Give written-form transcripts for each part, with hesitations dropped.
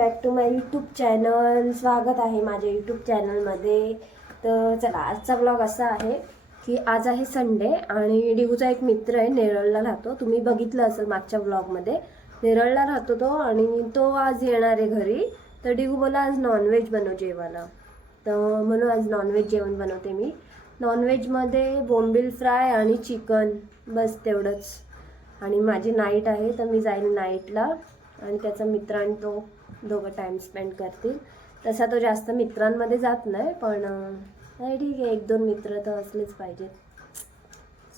Back to my YouTube channel. स्वागत आहे माझ्या यूट्यूब चॅनलमध्ये. तर चला, आजचा ब्लॉग असा आहे की आज आहे संडे आणि डिगूचा एक मित्र आहे, नेरळला राहतो. तुम्ही बघितलं असेल मागच्या ब्लॉगमध्ये. नेरळला राहतो तो आणि तो आज येणार आहे घरी. तर डिगू बोला आज नॉनव्हेज बनव जेवायला. तर म्हणून आज नॉनव्हेज जेवण बनवते मी. नॉनव्हेजमध्ये बोंबील फ्राय आणि चिकन, बस तेवढंच. आणि माझी नाईट आहे तर मी जाईल नाईटला आणि त्याचा मित्र आणि तो दोघं टाईम स्पेंड करतील. तसा तो जास्त मित्रांमध्ये जात नाही, पण नाही ठीक आहे, एक दोन मित्र तर असलेच पाहिजे.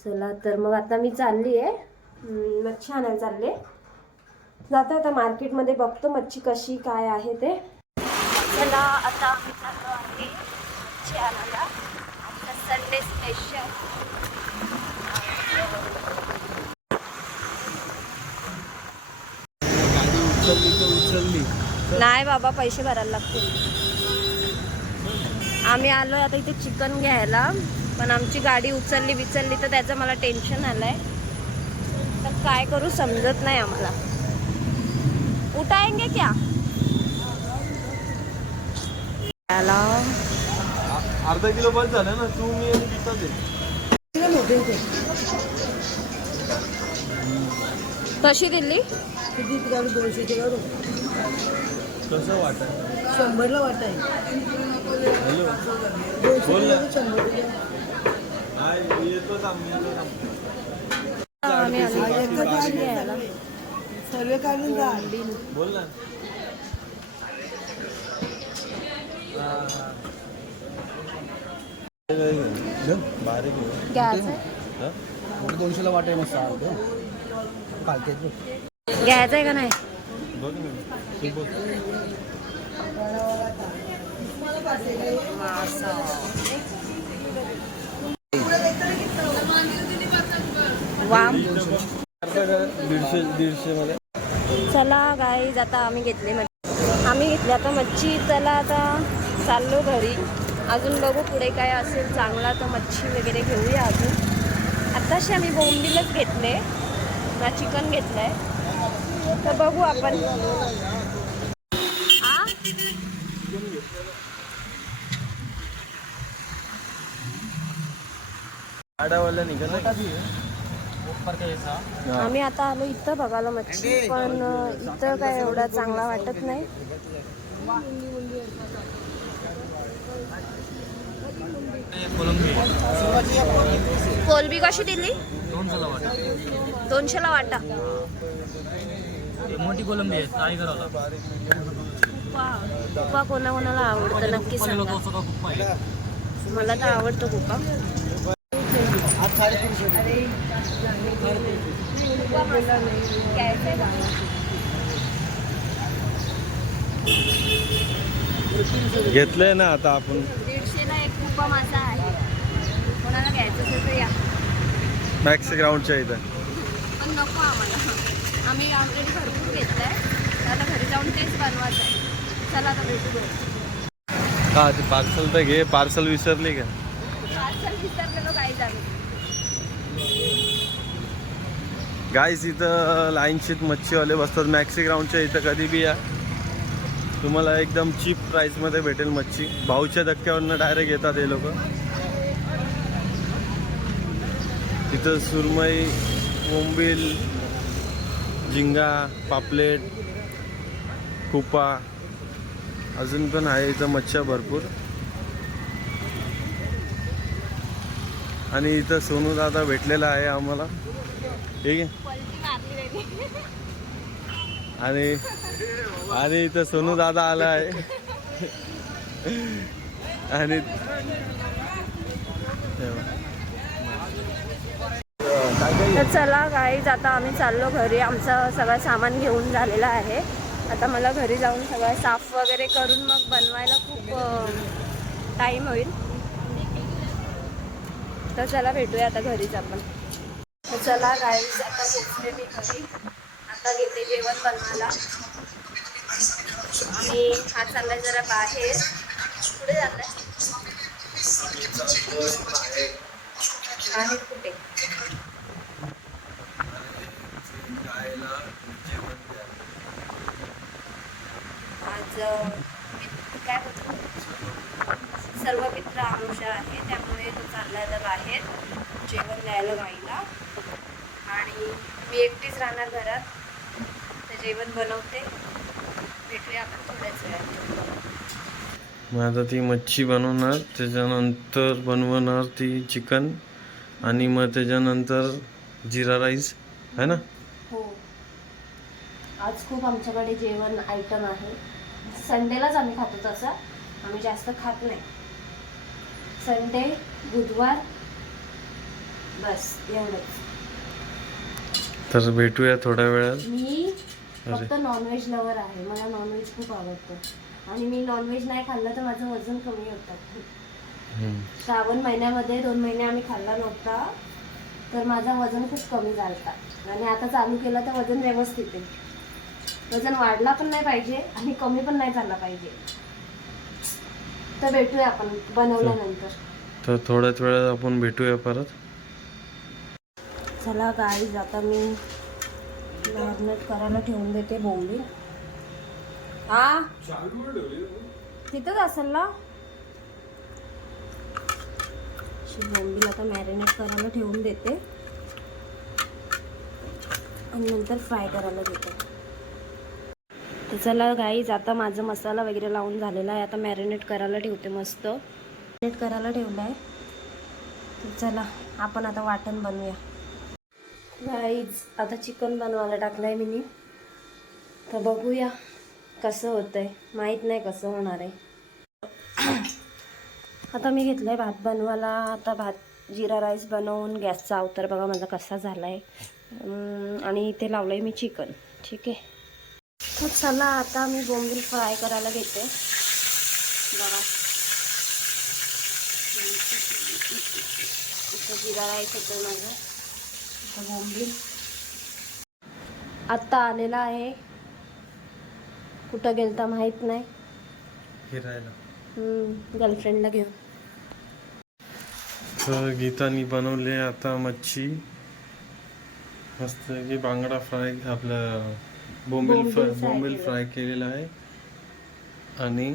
चला तर मग आता मी चालली आहे, मच्छी आणायला चालले. जाता आता मार्केटमध्ये बघतो मच्छी कशी काय आहे ते. चला आता आम्ही चाललो आहे मच्छी आणायला. आता संडे स्पेशल. नाही बाबा, पैसे भरायला लागतील. आम्ही आलो आता इथे चिकन घ्यायला, पण आमची गाडी उचलली तर त्याचं मला टेन्शन आलंय. तर काय करू समजत नाही आम्हाला. उठाएंगे क्या? अर्धा किलो बस झालं ना. तू मी आणि पिता दे. कशी दिली? किती काढू? 200ची काढू? कसं वाटत? 100ला वाटाय. हॅलो, 200 ला 100 येतो सर्व काढून जा. बोल ना. बारीक घ्यायचंय 200ला वाटाय मस्त. कालते घ्यायचंय का नाही? बघ ना. वाम 150 मध्ये. चला गाईज, आता आम्ही घेतली आता मच्छी. चला आता चाललो घरी. अजून बघू पुढे काय असेल चांगला तर मच्छी वगैरे घेऊया अजून. आत्ताशी आम्ही बोंबीलच घेतले ना, चिकन घेतलंय. तर बघू आपण. आडावाला निघाला. आम्ही आता आलो इथं बघायला मच्छी, पण इथं काय एवढा चांगला वाटत नाही. कोलंबी कशी दिली? 200ला वाटा. मोठी कोलंबी आहे. काय करावं? कुपा कोणाकोणाला आवडतं नक्की सांगा. मला तर आवडतो कुपा. घेतलंय ना आता आपण. 150ला एक कुपा माझा आहे. कोणाला घ्यायचं असेल तर या. मॅक्स ग्राउंडच्या इथं. पण नको आम्हाला, आम्ही ऑलरेडी भरपूर घेतलंय. आता घरी जाऊन तेच बनवायचं आहे. चला आता भेटू. हा, ते पार्सल तर घे. पार्सल विसरली का? पार्सल विसरलेलो काही झालं. गाईस, इथं लाईनशीत मच्छीवाले बसतात मॅक्सी ग्राउंडच्या इथं. कधी बी या, तुम्हाला एकदम चीप प्राईसमध्ये भेटेल मच्छी. भाऊच्या धक्क्यावरनं डायरेक्ट येतात हे लोक. तिथं सुरमई, बोंबील, झिंगा, पापलेट, कुपा अजून पण आहे इथं. मच्छ्या भरपूर. आणि इथं सोनू दादा भेटलेला आहे आम्हाला. ठीक आहे. आणि इथं सोनू दादा आला आहे. आणि तर चला गाईज, आता आम्ही चाललो घरी. आमचं सगळं सामान घेऊन झालेलं आहे. आता मला घरी जाऊन सगळं साफ वगैरे करून मग बनवायला खूप टाईम होईल. तर चला भेटूया आता घरीच आपण. तर चला गाईज, आता पोचले मी घरी. आता घेते जेवण बनवायला. आणि हा चाललाय जरा बाहेर. कुठे चाललाय? बाहेर कुठे? सर्व मित्र आमोशा आहे, त्यामुळे तो चाललाय तर बाहेर जेवण द्यायला गाईला. आणि मी एकटीच राहणार घरात, तर जेवण बनवते. भेटूया आपण थोड्याच वेळात. मग आता ती मच्छी बनवणार, त्याच्यानंतर बनवणार ती चिकन, आणि मग त्याच्यानंतर जिरा राईस है ना. हो, आज खूप आमच्याकडे जेवण आयटम आहे. संडेलाच आम्ही खातो, तसं आम्ही जास्त खात नाही. संडे, बुधवार, बस एवढंच. तर भेटूया थोड्या वेळात. मी अरे. फक्त नॉनव्हेज लवर आहे, मला नॉनव्हेज खूप आवडतं. आणि मी नॉनव्हेज नाही खाल्लं तर माझं वजन कमी होतं. श्रावण महिन्यामध्ये 2 महिने आम्ही खाल्ला नव्हता, तर माझं वजन खूप कमी झालं. आणि आता चालू केलं तर वजन व्यवस्थित आहे. वजन वाढला पण नाही पाहिजे आणि कमी पण नाही झाला पाहिजे. तर भेटूया आपण बनवल्यानंतर. तर थोड्याच वेळात आपण भेटूया परत. चला गाईज, आता मी मॅरिनेट करायला ठेवून देते बोंबील. हा तिथंच असेल ना. बोंबील आता मॅरिनेट करायला ठेवून देते आणि नंतर फ्राय करायला देते. तर चला गाईज, आता माझा मसाला वगैरे लावून झालेला आहे. आता मॅरिनेट करायला ठेवते. मस्त मॅरिनेट करायला ठेवलं आहे. तर चला आपण आता वाटण बनवूया. गाईज, आता चिकन बनवायला टाकलं आहे मी. तर बघूया कसं होतं आहे, माहीत नाही कसं होणार आहे. आता मी घेतलं आहे भात बनवायला. आता भात जिरा राईस बनवून गॅसचा अवतार बघा माझा कसा झाला आहे. आणि इथे लावलं आहे मी चिकन. ठीक आहे, तर चला आता मी बोंबील फ्राय करायला घेते. बघा इथं जिरा राईस होतं माझं. इथं बोंबील आत्ता आलेला आहे. कुठं गेलता माहीत नाही, फिरायला. गर्लफ्रेंडला घेऊन. तर गीतानी बनवले आता मच्छी मस्त की बांगडा फ्राय, आपलं बोंबील फ्राय केलेला आहे. आणि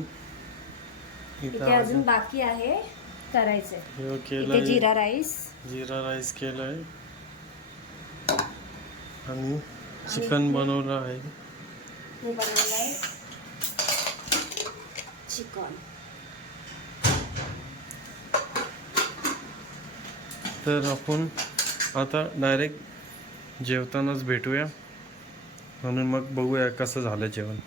इथे अजून बाकी आहे करायचंय. इथे केलंय जिरा राईस केलंय आणि चिकन बनवलं आहे. मी बनवलंय चिकन. तर आपण आता डायरेक्ट जेवतानाच भेटूया, म्हणून मग बघूया कसं झालं जेवण.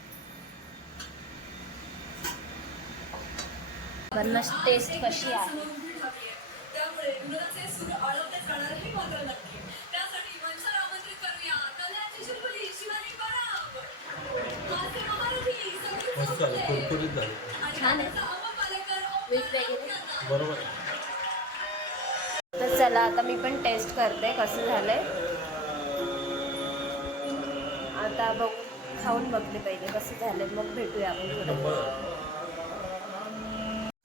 टेस्ट कशी आहे. कुरकुरीत झालं. छान आहे. बरोबर. तर चला आता मी पण टेस्ट करते कसं झालंय. आता बघ, खाऊन बघले पहिले कसं झालंय, मग भेटूया आपण थोडं.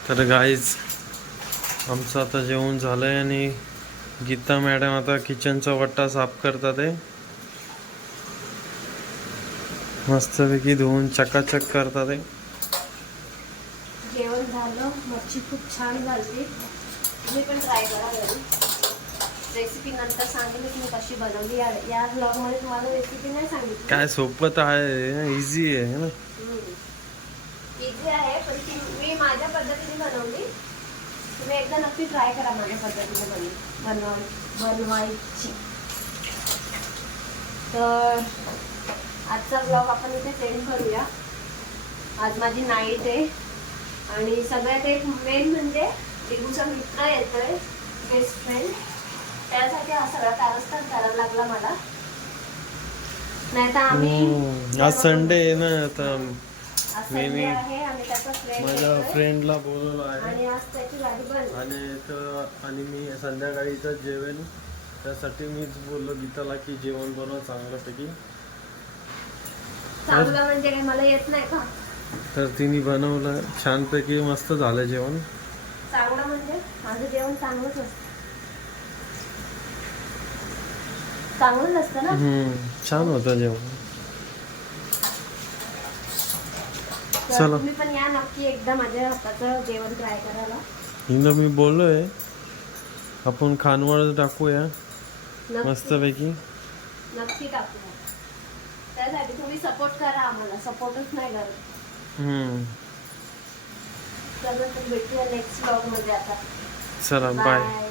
तर गाईज, आमचं आता जेवण झालंय आणि गीता मॅडम आता किचनचा वट्टा साफ करतात आहे. मस्तपैकी धुवून चकाचक करतात आहे. जेवण झालं, मच्छी खूप छान झाली. तुम्ही पण ट्राय करा घरी. रेसिपी नंतर सांगेन मी कशी बनवली. या ब्लॉगमध्ये तुम्हाला रेसिपी नाही सांगितली. काय सोपं आहे, इझी आहे ना. इझी आहे, पण ती मी माझ्या पद्धतीने बनवली. तुम्ही एकदा नक्की ट्राय करा माझ्या पद्धतीने बनवायची. तर आजचा ब्लॉग आपण इथे सेंड करूया. आज माझी नाईट आहे आणि सगळ्यात एक मेन म्हणजे डिगूचा मित्र येतोय, बेस्ट फ्रेंड. त्यासाठी हा सगळा कारस्थान करायला लागला मला. नाही तर आम्ही आज संडे आहे ना, आता आज संडे आहे आणि त्याचा फ्रेंड माझ्या फ्रेंडला बोलवलं आहे. आणि आज त्याची गाडी बंद. आणि मी संध्याकाळी इथं जेवेन, त्यासाठी मीच बोललो गीताला की जेवण बनव चांगल्यापैकी. चांगलं म्हणजे काय मला येत नाही का. तर तिने बनवलं छानपैकी, मस्त झालं जेवण. चांगलं म्हणजे माझं जेवण चांगलंच असतं. चांगलं नसतं ना. छान होतं जेवण. तर चला. तुम्ही पण या नक्की एकदा माझ्या हाताचं जेवण ट्राय करायला. हिला मी बोललोय आपण खानवळ टाकूया नक्की मस्तपैकी. नक्की टाकूया. त्यासाठी तुम्ही सपोर्ट करा आम्हाला, सपोर्टच नाही करत. हम्म. चला तर भेटूया नेक्स्ट ब्लॉग मध्ये आता. चला बाय.